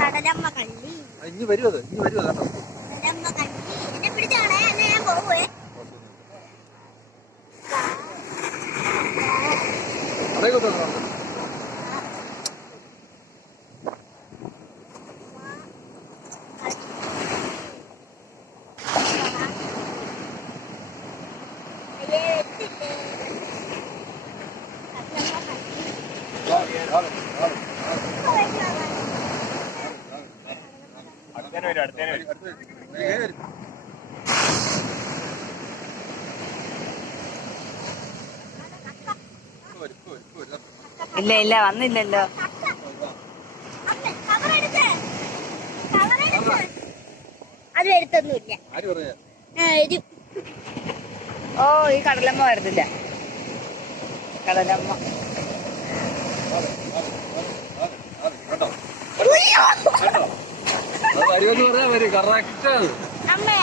കടലമ്മ കള്ളി ഇനി വരുമോ കേട്ടോ. കടലമ്മ കള്ളി എന്നെ പിടിച്ചാണേ, എന്നെ ഞാൻ പോവേ. ഇല്ല ഇല്ല വന്നില്ലല്ലോ. അത് എടുത്തൊന്നുമില്ല. ഓ ഈ കടലമ്മ വരുന്നില്ല. കടലമ്മ കറക്റ്റ് അമ്മേ